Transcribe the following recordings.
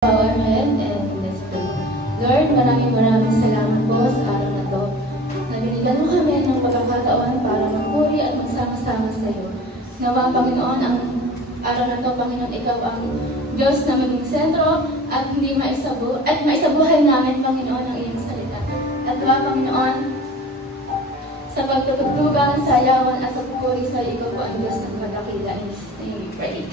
Bow our head and let's pray. Lord, maraming salamat po sa araw na to. Nabinigyan mo kami ng pagkakataon para magpuri at magsama-sama sa iyo. Nawa, Panginoon, ang araw na to, Panginoon, ikaw ang Diyos na maging sentro at hindi maisabuhay namin, Panginoon, ang iyong salita. At nawa, Panginoon, sa pagtutugtugan, sa yawan at sa pupuri sa iyo, ikaw po ang Diyos ng madakila. In His name we pray.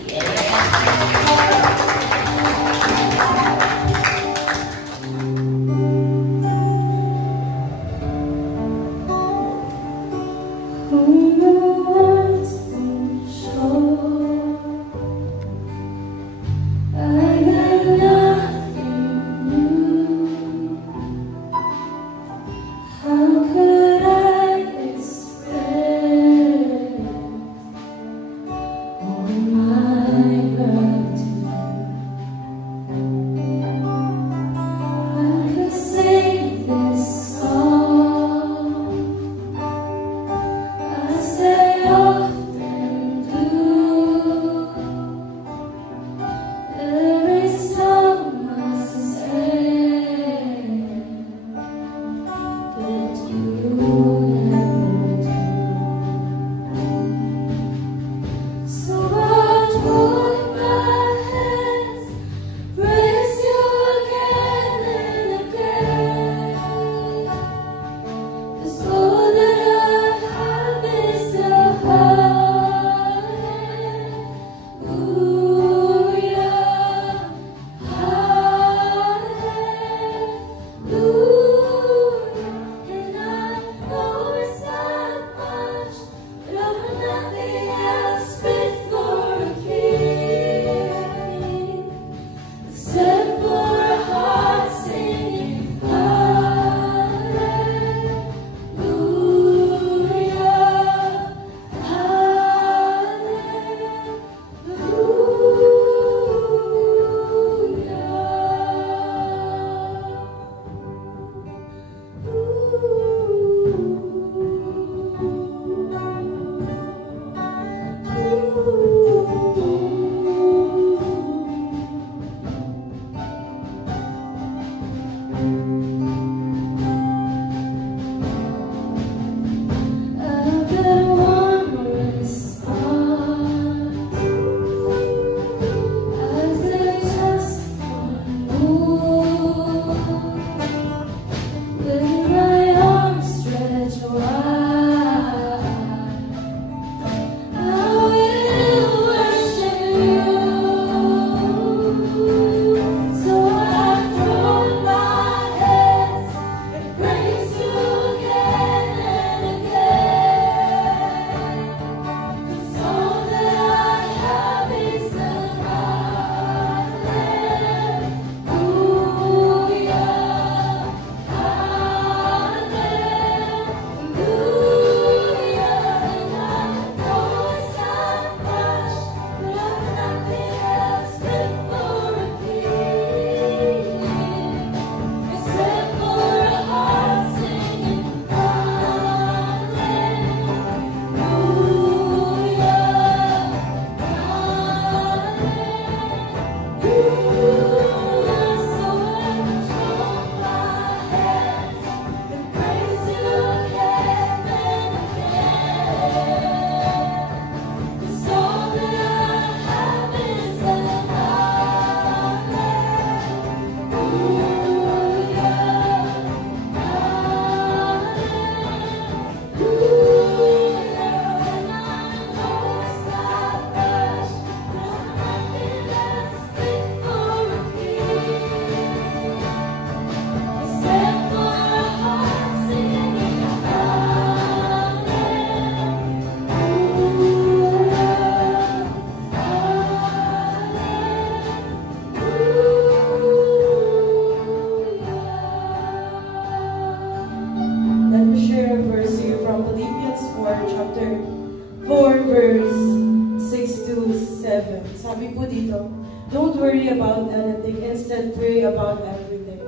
Don't worry about anything, instead pray about everything.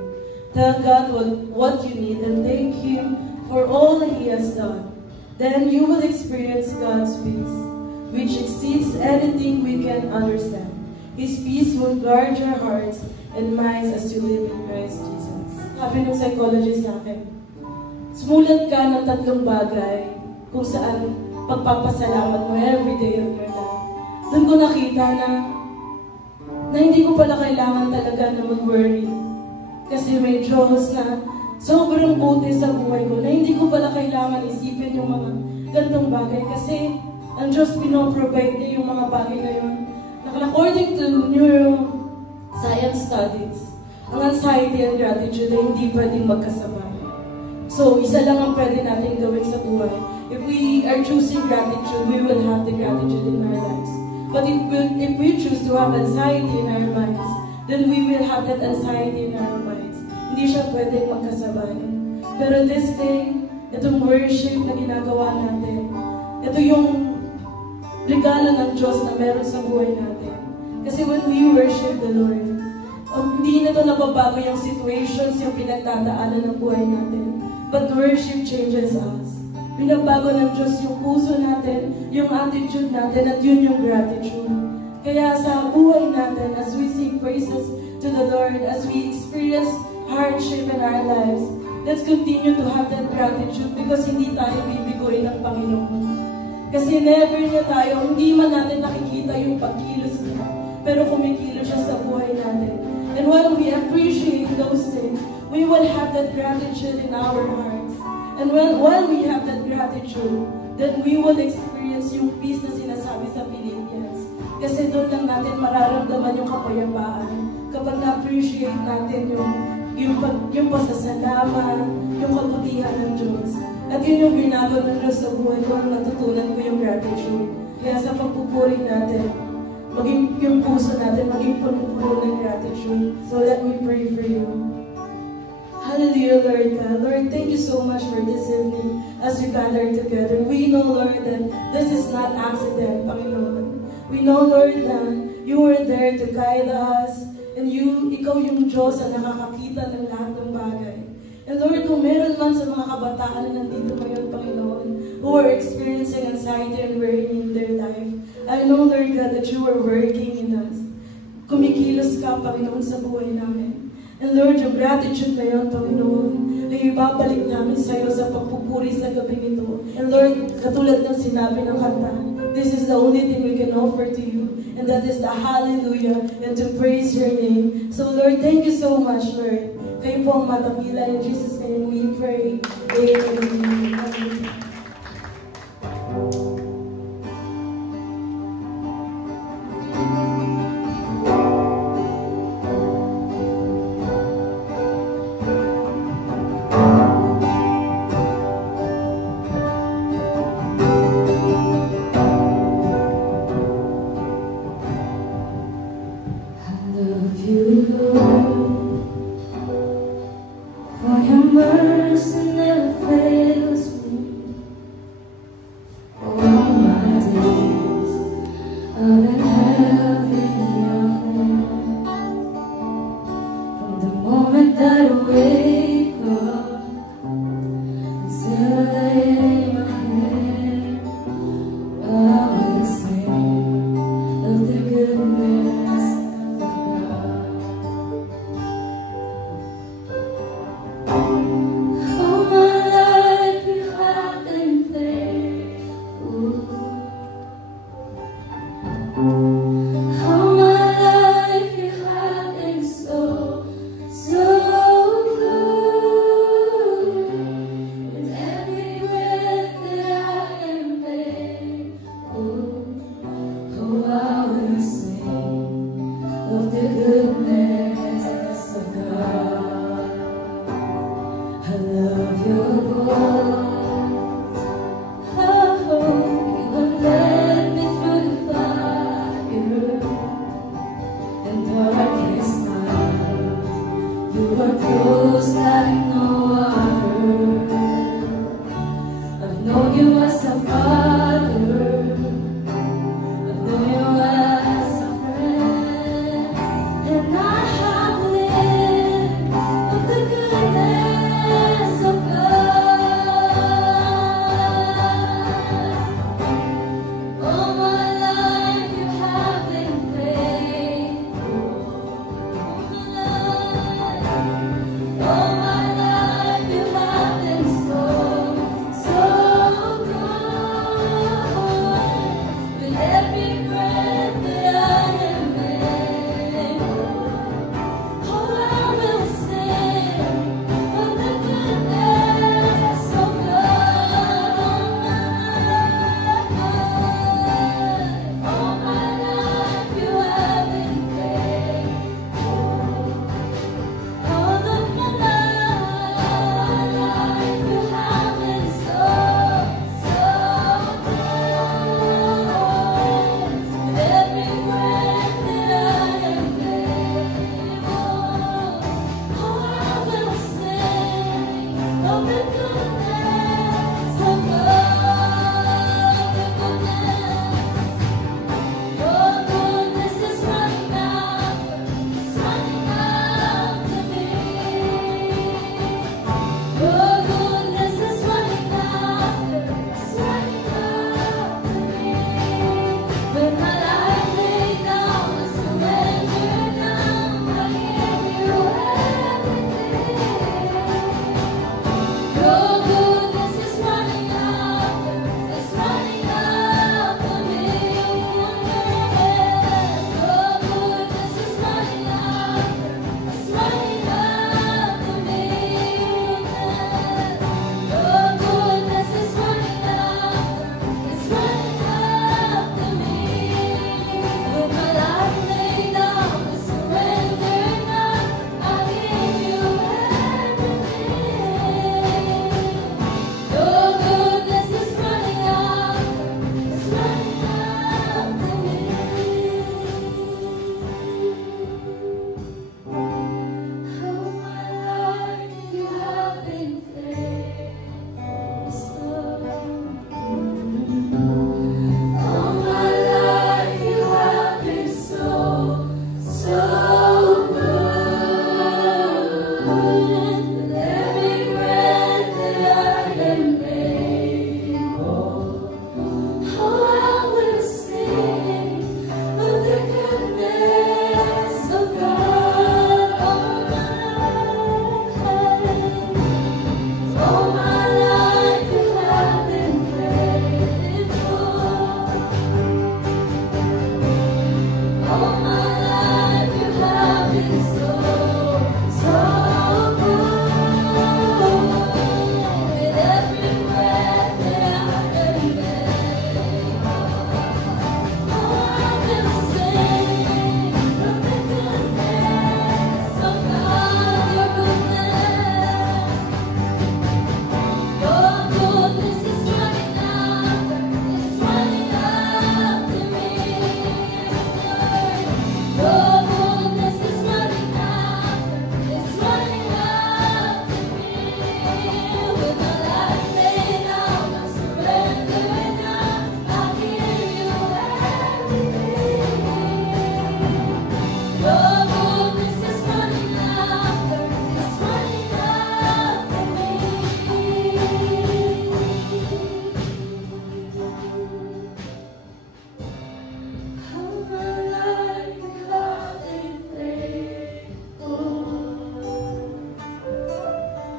Tell God what you need and thank Him for all He has done. Then you will experience God's peace, which exceeds anything we can understand. His peace will guard your hearts and minds as you live in Christ Jesus. Sabi ng psychologist sa akin, sumulat ka ng 3 bagay kung saan pagpapasalamat mo every day of your life. Doon ko nakita na hindi ko pala kailangan talaga na mag-worry. Kasi may Diyos na sobrang buti sa buhay ko, na hindi ko pala kailangan isipin yung mga gantong bagay. Kasi ang Diyos pinoprovide niya yung mga bagay na yun. According to neuroscience studies, ang anxiety and gratitude ay hindi pwedeng magkasabay. So, isa lang ang pwede natin gawin sa buhay. If we are choosing gratitude, we will have the gratitude in our lives. But if we choose to have anxiety in our minds, then we will have that anxiety in our minds. Hindi siya pwedeng magkasabay. Pero this day, itong worship na ginagawa natin, ito yung regalo ng Diyos na meron sa buhay natin. Kasi when we worship the Lord, hindi na ito nababago yung situations, yung pinagdadaanan ng buhay natin. But worship changes us. Binabago ng Diyos yung puso natin, yung attitude natin, at yun yung gratitude. Kaya sa buhay natin, as we sing praises to the Lord, as we experience hardship in our lives, let's continue to have that gratitude because hindi tayo bibiguin ng Panginoon. Kasi never niya tayo, hindi man natin nakikita yung pagkilos niya, pero kumikilos siya sa buhay natin. And while we appreciate those things, we will have that gratitude in our hearts. And while we have that gratitude, then we will experience yung peace na sinasabi sa Philippians. Kasi doon lang natin mararamdaman yung kapayapaan kapag na-appreciate natin yung pasasalamat, yung kabutihan ng Diyos. At yun yung binago ng Diyos sa buhay ko, ang natutunan ko yung gratitude. Kaya sa pagpupuri natin, maging yung puso natin, maging puno-puno ng gratitude. So let me pray for you. Hallelujah, Lord God. Lord, thank you so much for this evening as we gather together. We know, Lord, that this is not accident, Panginoon. We know, Lord, that you were there to guide us. And ikaw yung Diyos na nakakakita ng lahat ng bagay. And Lord, kung meron man sa mga kabataan na nandito ngayon, Panginoon, who are experiencing anxiety and worrying in their life, I know, Lord God, that you are working in us. Kumikilos ka, Panginoon, sa buhay namin. And Lord, yung gratitude na yun, Panginoon, ay ibabalik namin sa iyo sa pagpupuri sa gabing ito. And Lord, katulad ng sinabi ng kanta, this is the only thing we can offer to you. And that is the hallelujah and to praise your name. So Lord, thank you so much, Lord. Kayo po ang matakila. In Jesus' name we pray. Amen. Amen.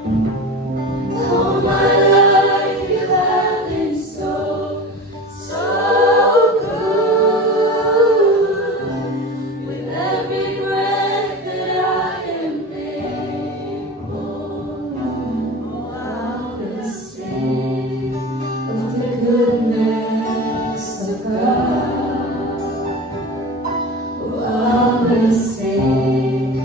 All my life you have been so, so good. With every breath that I am able, oh, I will sing of the goodness of God. Oh, I will sing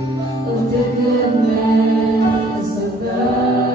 of the goodness of God.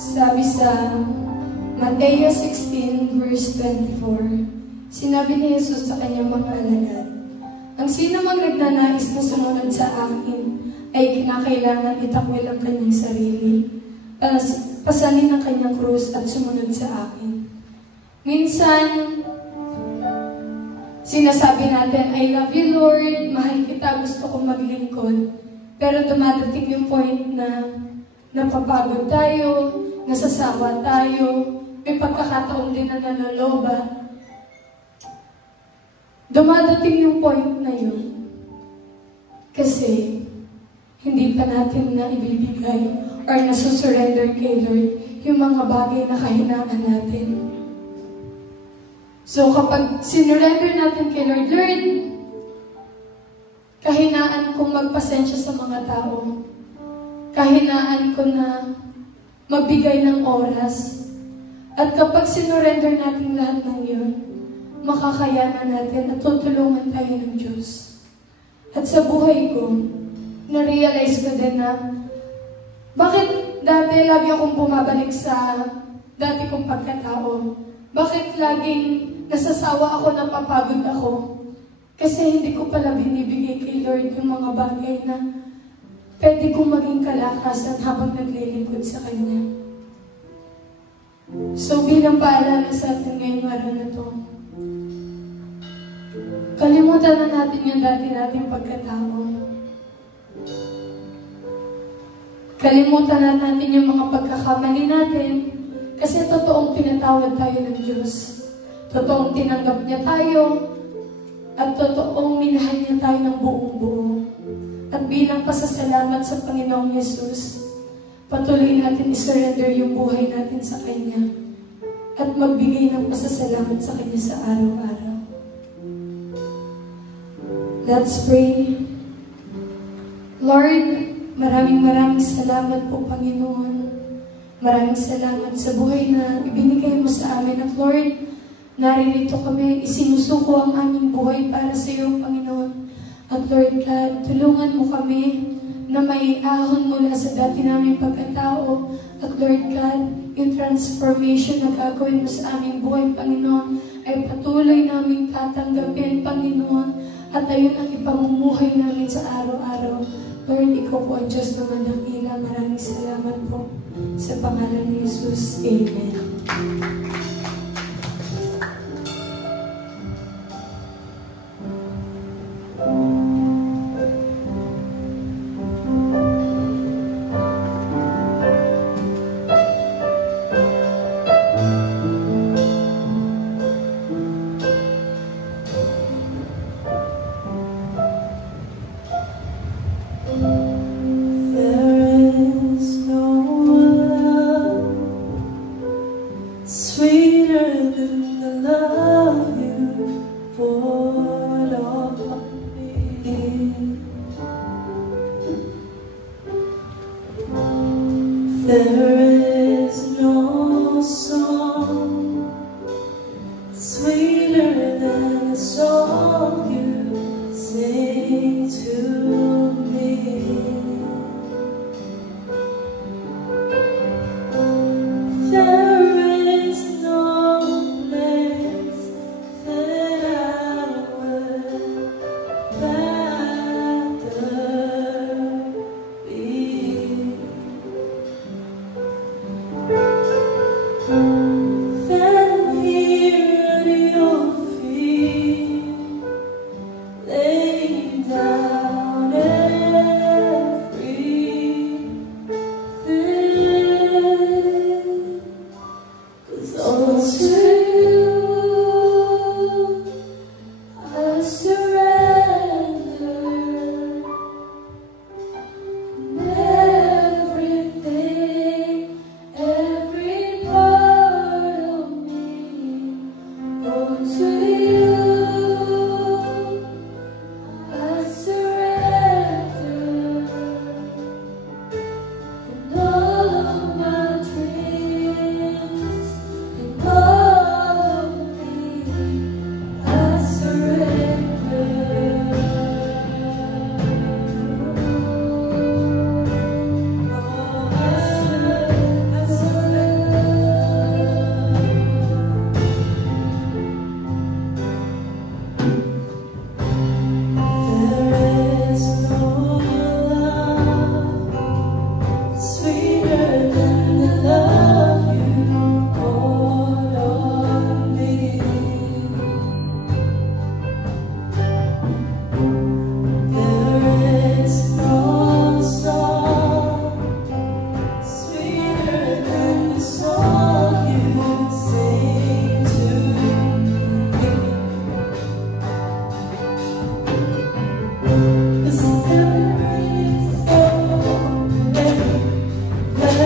Sabi sa Mateo 16 verse 24, sinabi ni Jesus sa kanyang mga alagad, ang sino mang nagnanais na sumunod sa akin ay kinakailangan itakwil ang kanyang sarili, pasanin ang kanyang krus at sumunod sa akin. Minsan, sinasabi natin, I love you Lord, mahal kita, gusto kong maglingkod. Pero dumadating yung point na napapagod tayo, nasasawa tayo, may pagkakataon din na naloloba. Dumadating yung point na yun. Kasi, hindi pa natin na ibibigay or nasusurrender kay Lord yung mga bagay na kahinaan natin. So, kapag sinurrender natin kay Lord, Lord, kahinaan kong magpasensya sa mga tao. Kahinaan ko na magbigay ng oras. At kapag sinurrender natin lahat ng yun, makakayanan natin at tutulungan tayo ng Diyos. At sa buhay ko, na-realize ko din na bakit dati lagi akong bumabalik sa dati kong pagkatao? Bakit laging nasasawa ako, napapagod ako? Kasi hindi ko pala binibigay kay Lord yung mga bagay na pwede kong maging kalakasan habang naglilingkod sa Kanya. So bilang paalala sa atin ngayong araw na to, kalimutan na natin yung dati nating pagkatao. Kalimutan na natin yung mga pagkakamali natin kasi totoong pinatawad tayo ng Diyos. Totoong tinanggap niya tayo at totoong minahal niya tayo ng buong buo. At bilang pasasalamat sa Panginoong Yesus, patuloy natin isurrender yung buhay natin sa Kanya at magbigay ng pasasalamat sa Kanya sa araw-araw. Let's pray. Lord, maraming salamat po, Panginoon. Maraming salamat sa buhay na ibinigay mo sa amin. At Lord, naririto kami, isinusuko ang aming buhay para sa iyo, Panginoon. At Lord God, tulungan mo kami na may ahon mula sa dati naming pagkatao. At Lord God, yung transformation na gagawin mo sa aming buhay, Panginoon, ay patuloy naming tatanggapin, Panginoon. At ayun ang ipamumuhay namin sa araw-araw. Lord, ikaw po ang Diyos na madakila. Maraming salamat po sa pangalan ni Jesus. Amen. sweeter than the love you poured on me. There is no song sweeter than the song you sing to me. 'Cause every song that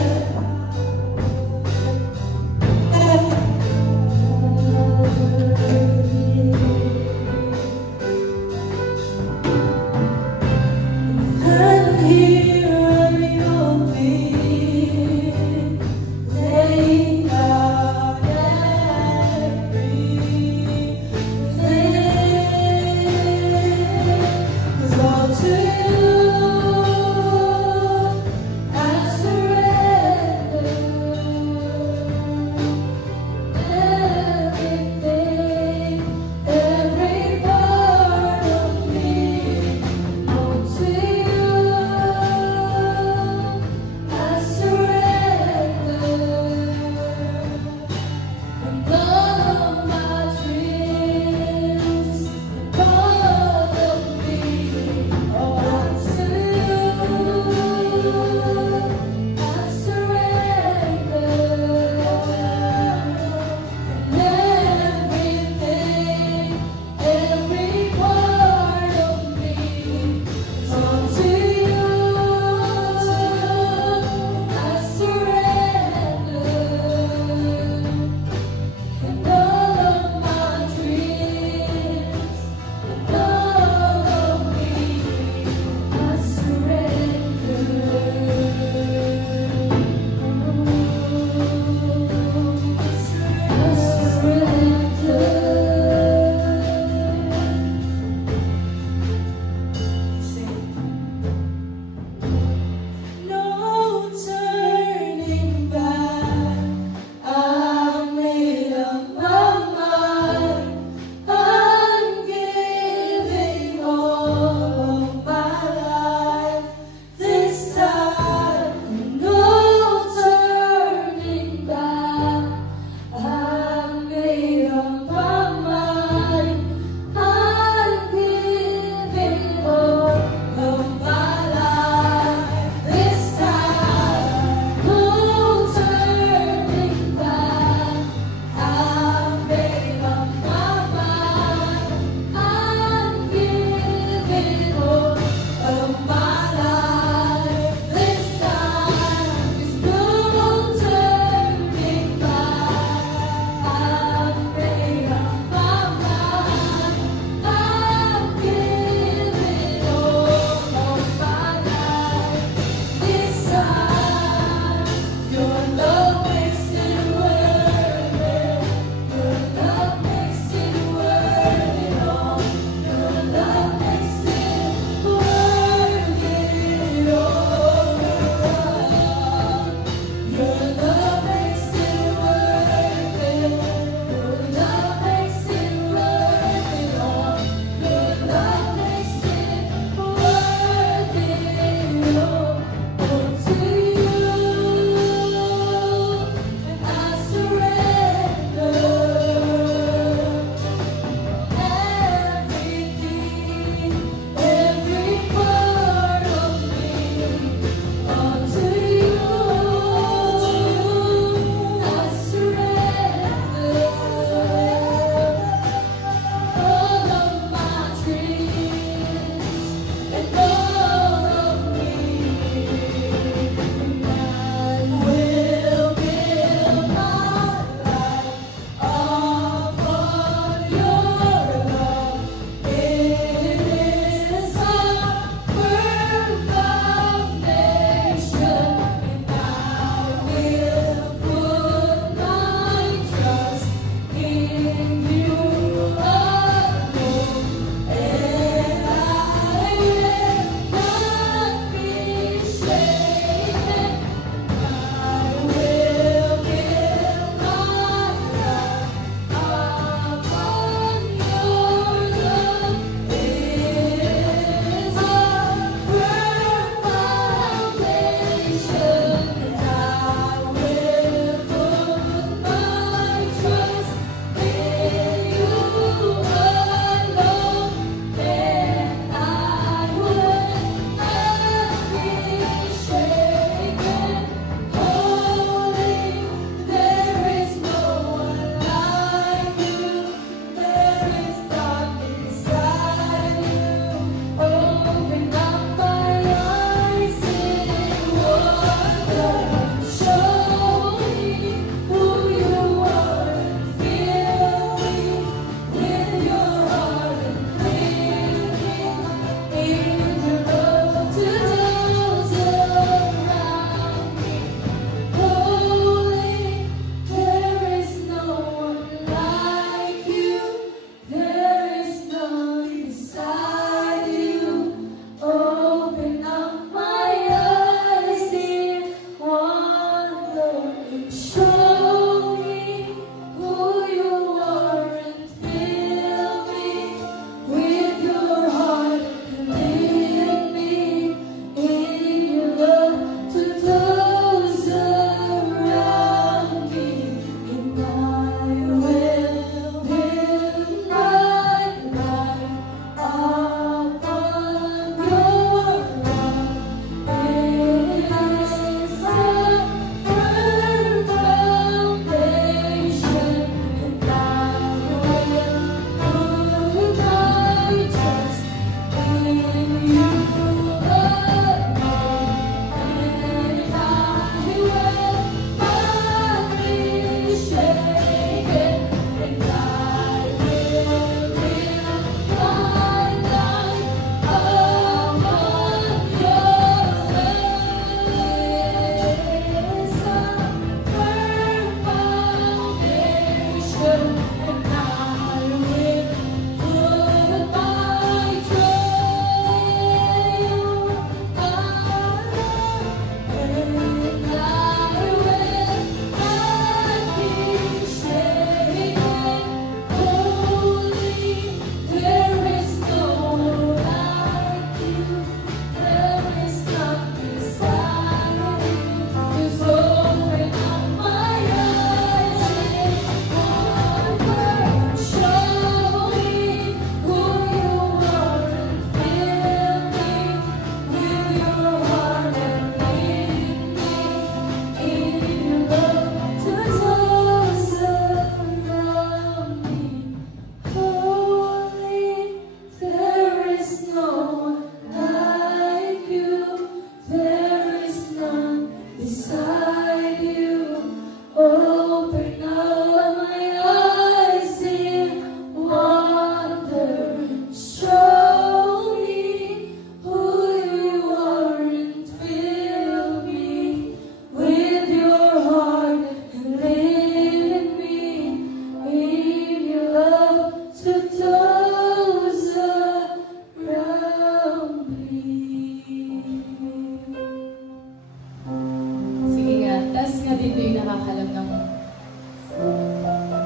dito yung nakakalam ng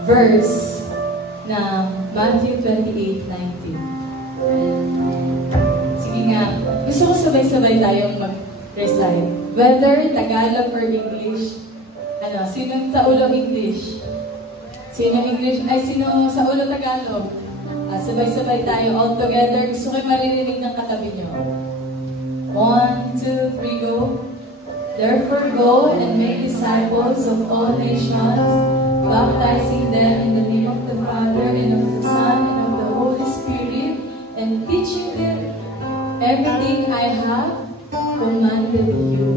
verse na Matthew 28:19. Sige nga, gusto ko sabay-sabay tayong mag-recite. Whether Tagalog or English. Sino sa ulo English? Sino English? Ay, sino sa ulo Tagalog? Sabay-sabay tayo all together. Gusto ko maririnig ng katabi nyo. 1, 2, 3, go. Therefore go and make disciples of all nations, baptizing them in the name of the Father and of the Son and of the Holy Spirit, and teaching them everything I have commanded you.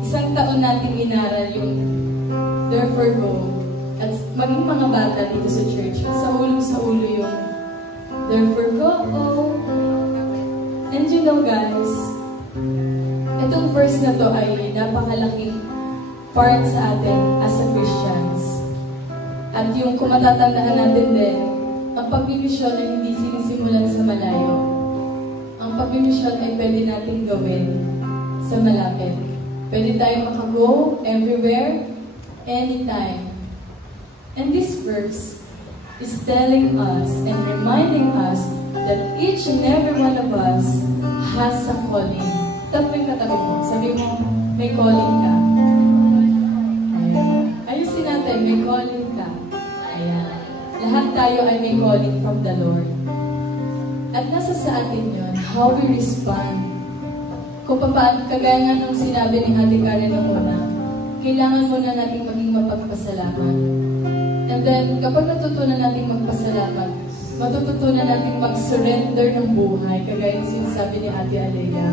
Isang taon natin inaral yung therefore go. At maging mga bata dito sa church, sa ulo yung therefore go. And you know guys, itong verse na to ay napakalaking part sa atin as a Christians. At yung kung matatandaan natin din, ang pagbimisyon ay hindi sinisimulan sa malayo. Ang pagbimisyon ay pwede natin gawin sa malapit. Pwede tayong makago everywhere, anytime. And this verse is telling us and reminding us that each and every one of us has a calling. Tapo yung katabi mo. Sabi mo, may calling ka. Ayan. Ayusin natin, may calling ka. Ayan. Lahat tayo ay may calling from the Lord. At nasa sa atin yun, how we respond. Kung paano, kagaya nga nung sinabi ni Ate Karen noong una, kailangan muna natin maging mapagpasalamat. And then, kapag natutunan natin magpasalamat, matututunan natin mag-surrender ng buhay, kagaya ng sinasabi ni Ate Alea.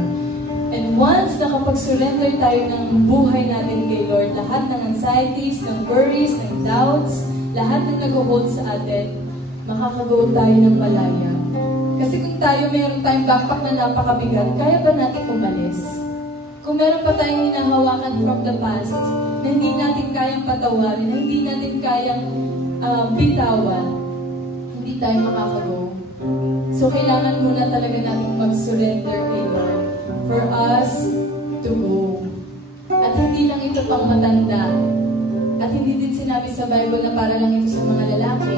And once nakapag-surrender tayo ng buhay natin kay Lord, lahat ng anxieties, ng worries, ng doubts, lahat ng nag-hold sa atin, makakagawa tayo ng malaya. Kasi kung meron tayong backpack na napakabigat, kaya ba natin umalis? Kung meron pa tayong hinahawakan from the past, na hindi natin kayang patawarin, na hindi natin kayang bitawan, hindi tayo makakago. So, kailangan muna talaga natin mag-surrender kay Lord for us to go. At hindi lang ito pang matanda. At hindi din sinabi sa Bible na para lang ito sa mga lalaki.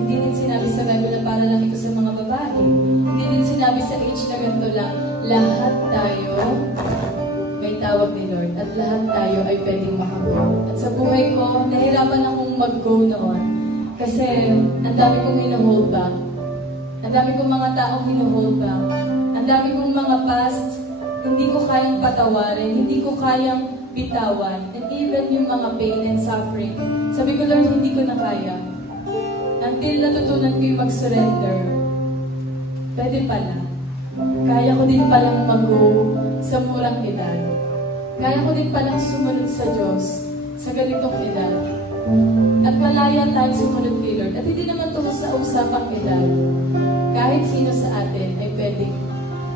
Hindi din sinabi sa Bible na para lang ito sa mga babae. Hindi din sinabi sa age na ganito lang. Lahat tayo may tawag ni Lord. At lahat tayo ay pwedeng makago. At sa buhay ko, nahirapan akong mag-go noon. Kasi ang dami kong hino-hold back. Ang dami kong mga taong hino-hold back. Ang dami kong mga past, hindi ko kayang patawarin, hindi ko kayang bitawan. And even yung mga pain and suffering. Sabi ko, Lord, hindi ko na kaya. Until natutunan ko yung mag-surrender. Pwede pala. Kaya ko din palang mag-go sa murang edad. Kaya ko din palang sumunod sa Diyos sa ganitong edad. At malaya tayo sumunod kay Lord. At hindi naman ito sa usapang edad. Kahit sino sa atin ay pwedeng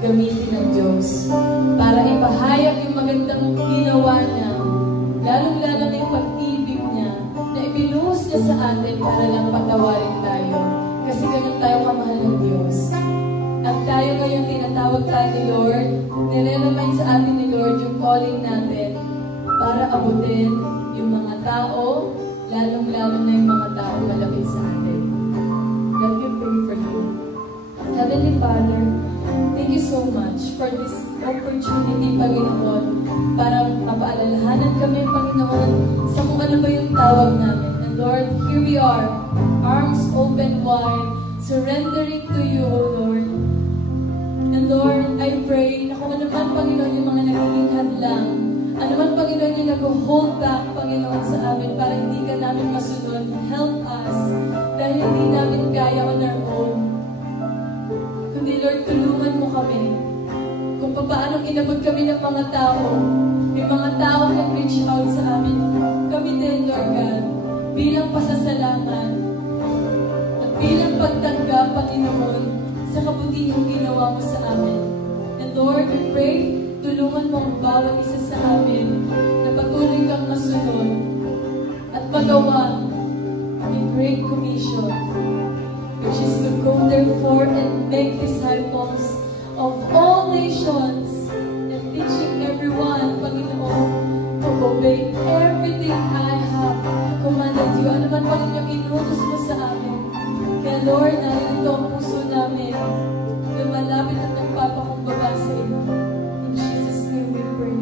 gamitin ng Diyos para ipahayag yung magandang ginawa niya. Lalong-lalo na yung pag-ibig niya na ibinuhos niya sa atin para lang patawarin tayo. Kasi ganun tayo kamahal ng Diyos. At tayo ngayon tinatawag tayo ni Lord, nire-remind sa atin ni Lord yung calling natin para abutin yung mga tao, lalong-lalo na yung mga tao malapit sa atin. God, we pray for you. Heavenly Father, thank you so much for this opportunity, Panginoon, para mapaalalahanan kami, Panginoon, sa kung ano ba yung tawag namin. And Lord, here we are, arms open wide, surrendering to you, O Lord. And Lord, I pray na kung ano man, Panginoon, yung mga nagiging hadlang, ano man, Panginoon, yung nag-hold back, Panginoon, sa amin para hindi ka namin masunod, help us dahil hindi namin kaya on our own. Kundi, Lord, tulungan mo kami kung paano inabot kami ng mga tao. May mga tao nag-reach out sa amin. Kami din, Lord God, bilang pasasalamat at bilang pagtanggap, Panginoon, sa kabutihang ginawa mo sa amin. And Lord, we pray, tulungan mo ang bawat isa sa amin na patuloy kang masunod at magawa ang Great Commission, which is to go therefore and make disciples of all nations and teaching everyone, Panginoon, to obey obey everything I have commanded you. Ano man Panginoon inutos mo sa amin. Kaya Lord, narito ang puso namin. Lumalapit at nagpapakumbaba sa iyo. In Jesus' name we pray.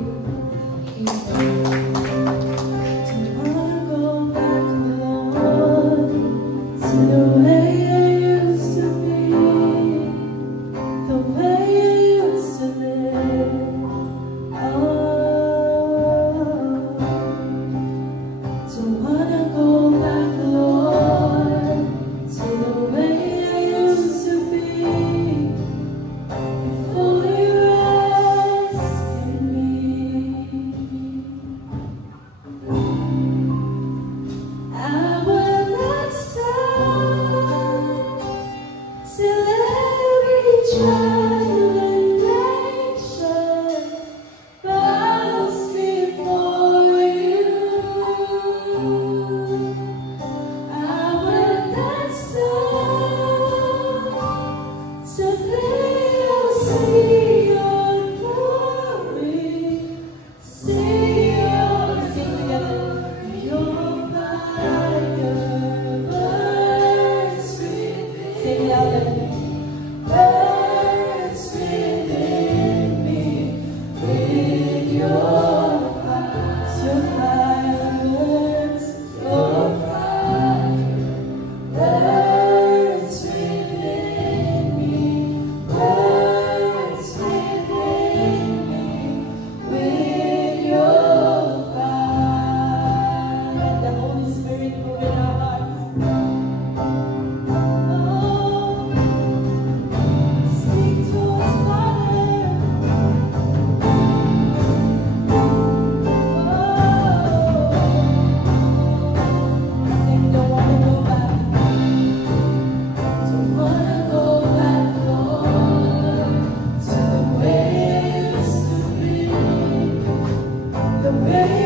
Amen.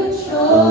Control.